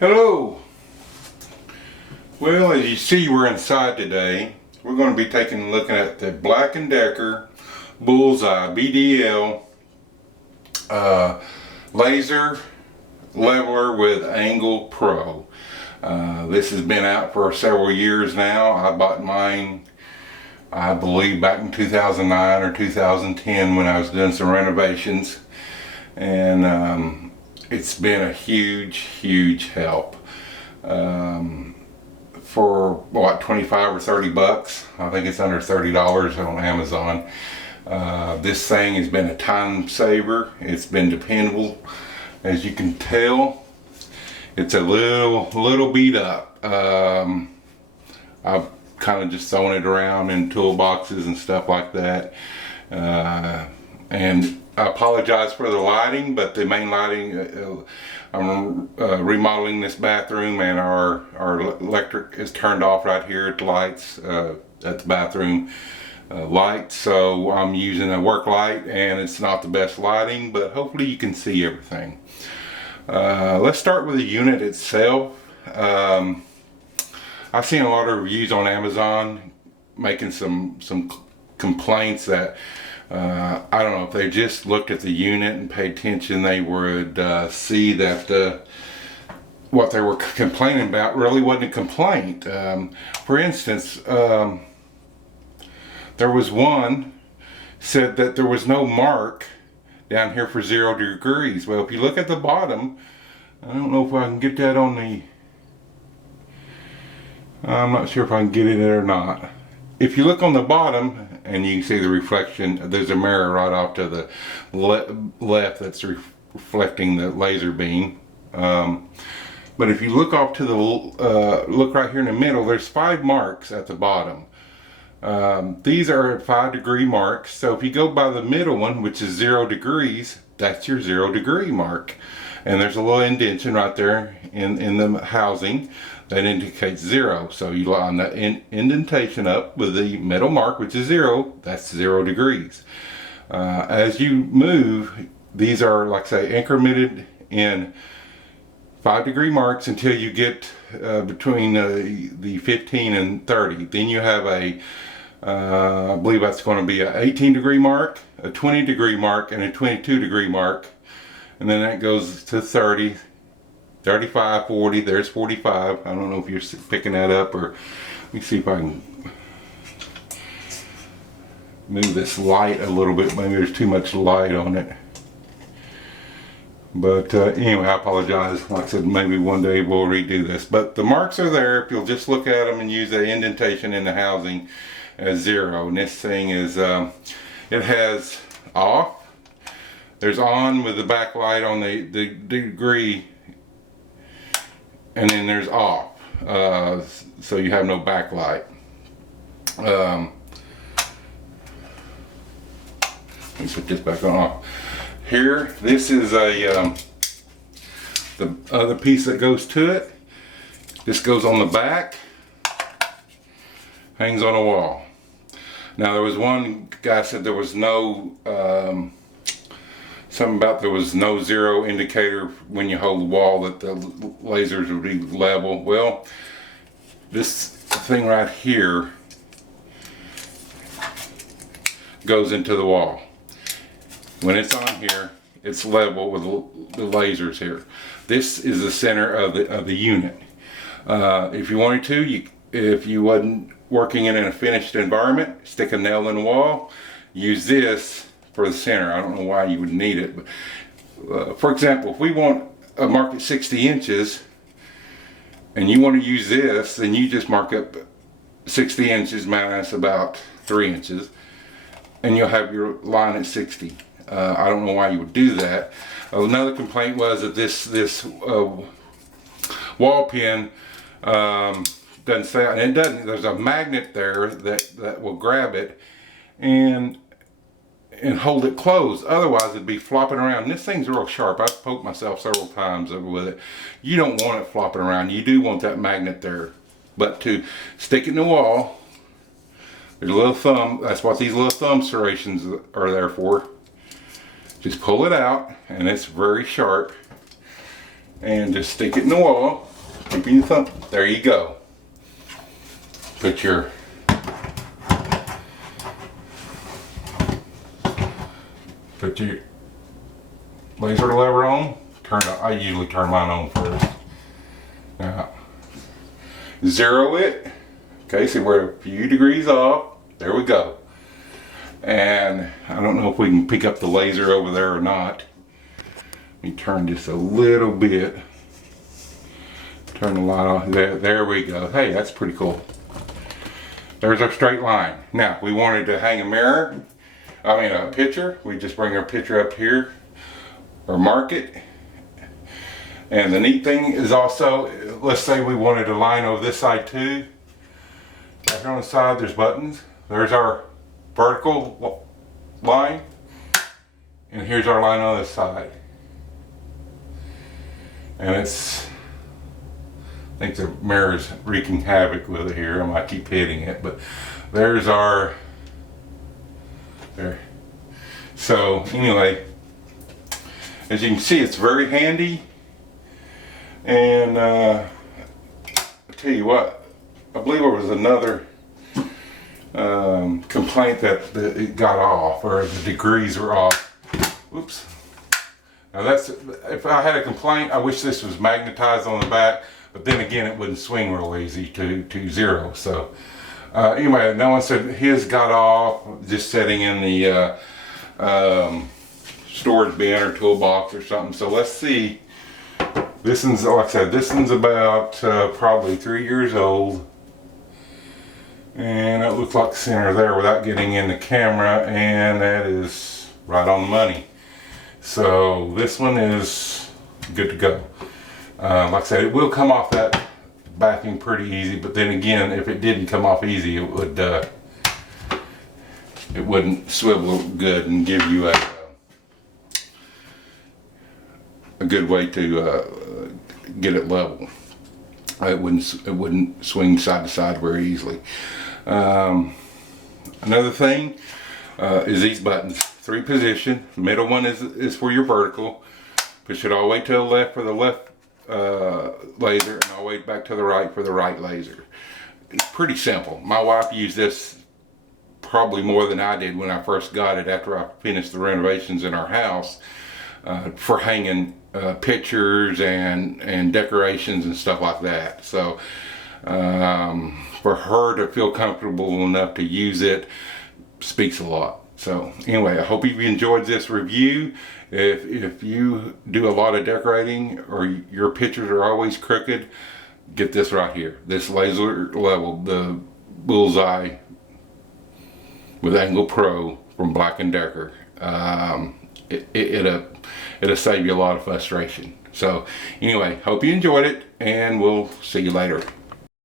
Hello. Well, as you see, we're inside today. We're going to be taking a look at the Black Decker Bullseye BDL laser leveler with Angle Pro. This has been out for several years now. I bought mine, I believe, back in 2009 or 2010 when I was doing some renovations, and it's been a huge help. For what, 25 or 30 bucks? I think it's under $30 on Amazon. This thing has been a time saver. It's been dependable. As you can tell, it's a little beat up. I've kind of just thrown it around in toolboxes and stuff like that. And I apologize for the lighting, but the main lighting, I'm remodeling this bathroom, and our electric is turned off right here at the lights, at the bathroom light. So I'm using a work light, and it's not the best lighting, but hopefully you can see everything. Let's start with the unit itself. I've seen a lot of reviews on Amazon making some complaints that I don't know, if they just looked at the unit and paid attention, they would see that what they were complaining about really wasn't a complaint. For instance, there was one said that there was no mark down here for 0 degrees. Well, if you look at the bottom, I don't know if I can get that on the, I'm not sure if I can get it or not. If you look on the bottom and you can see the reflection, there's a mirror right off to the left that's reflecting the laser beam. But if you look off to the, look right here in the middle, there's 5 marks at the bottom. These are 5-degree marks. So if you go by the middle one, which is 0 degrees, that's your 0-degree mark. And there's a little indentation right there in the housing that indicates 0. So you line that indentation up with the middle mark, which is 0. That's 0 degrees. As you move, these are, like I say, incremented in 5-degree marks until you get between the 15 and 30. Then you have a, I believe that's going to be a 18-degree mark, a 20-degree mark, and a 22-degree mark. And then that goes to 30, 35, 40, there's 45. I don't know if you're picking that up, or let me see if I can move this light a little bit. Maybe there's too much light on it. But anyway, I apologize. Like I said, maybe one day we'll redo this. But the marks are there if you'll just look at them and use the indentation in the housing as 0. And this thing is, it has off. There's on with the backlight on the degree, and then there's off, so you have no backlight. Let me put this back on off. Here, this is a the other piece that goes to it. This goes on the back, hangs on a wall. Now there was one guy said there was no something about there was no 0 indicator when you hold the wall that the lasers would be level. Well, this thing right here goes into the wall. When it's on here, it's level with the lasers here. This is the center of the unit. If you wanted to, if you wasn't working in a finished environment, stick a nail in the wall, use this for the center. I don't know why you would need it, but for example, if we want a mark at 60 inches and you want to use this, then you just mark up 60 inches minus about 3 inches and you'll have your line at 60. I don't know why you would do that. Another complaint was that this wall pin doesn't stay out, and it doesn't. There's a magnet there that will grab it and hold it closed. Otherwise it'd be flopping around. And this thing's real sharp. I've poked myself several times with it. You don't want it flopping around. You do want that magnet there. But to stick it in the wall, there's a little thumb. That's what these little thumb serrations are there for. Just pull it out, and it's very sharp. and just stick it in the wall. Keeping your thumb. There you go. Put your laser lever on. I usually turn mine on first. Now, zero it. Okay, so we're a few degrees off. There we go. And I don't know if we can pick up the laser over there or not. Let me turn just a little bit. Turn the light off. There we go. Hey, that's pretty cool. There's our straight line. Now, we wanted to hang a picture. We just bring our picture up here or mark it. And the neat thing is also, let's say we wanted to line over this side too. Right here on the side, there's buttons. There's our vertical line. And here's our line on this side. And I think the mirror's wreaking havoc with it here. I might keep hitting it, but there's our, there. So anyway, as you can see, it's very handy. And I'll tell you what, I believe there was another complaint that it got off, or the degrees were off. Oops. Now if I had a complaint, I wish this was magnetized on the back, but then again, it wouldn't swing real easy to zero. So anyway, no one said his got off, just sitting in the storage bin or toolbox or something. So let's see. This one's, like I said, this one's about probably 3 years old. And it looks like the center there without getting in the camera, and that is right on the money. So this one is good to go. Like I said, it will come off that backing pretty easy, but then again, if it didn't come off easy, it wouldn't swivel good and give you a good way to get it level. It wouldn't swing side to side very easily. Another thing is these buttons. 3 position. Middle one is for your vertical. Push it all the way to the left for the left laser, and all the way back to the right for the right laser. It's pretty simple. My wife used this probably more than I did when I first got it after I finished the renovations in our house, for hanging pictures and decorations and stuff like that. So for her to feel comfortable enough to use it speaks a lot. So anyway, I hope you've enjoyed this review. If you do a lot of decorating or your pictures are always crooked, get this right here. This laser level, the Bullseye with Angle Pro from Black Decker. It'll save you a lot of frustration. So anyway, hope you enjoyed it, and we'll see you later.